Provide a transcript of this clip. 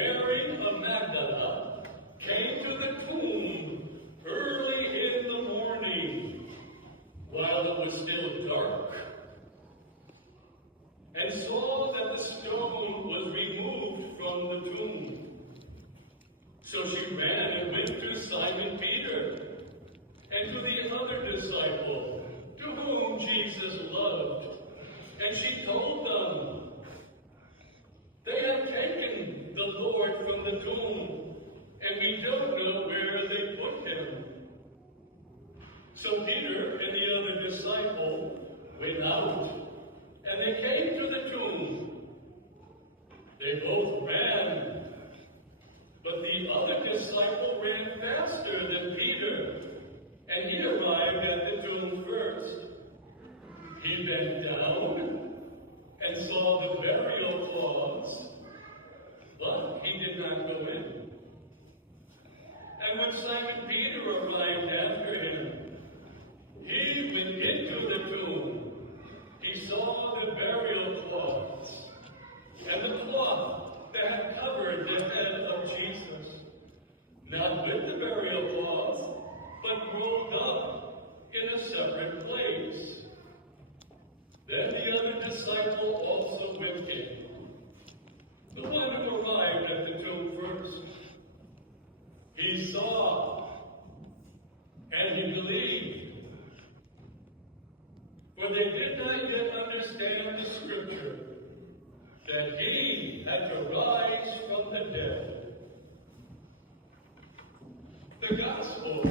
Mary of Magdala came to the tomb early in the morning, while it was still dark, and saw that the stone was removed from the tomb. So she ran and went to Simon Peter and to the other disciple, to whom Jesus loved, and she told them, "They have taken the Lord from the tomb, and we don't know where they put him." So Peter and the other disciple went out, and they came to the tomb. They both ran, but the other disciple ran faster than Peter, and he arrived at the tomb first. He bent down and saw the burial cloths, but he did not go in. And when Simon Peter arrived after him, he went into the tomb. He saw the burial cloths and the cloth that had covered the head of Jesus, not with the burial cloths, but rolled up in a separate place. Then the other disciple also went in, the one who arrived at the tomb first. He saw, and he believed, for they did not yet understand the scripture, that he had to rise from the dead. The Gospel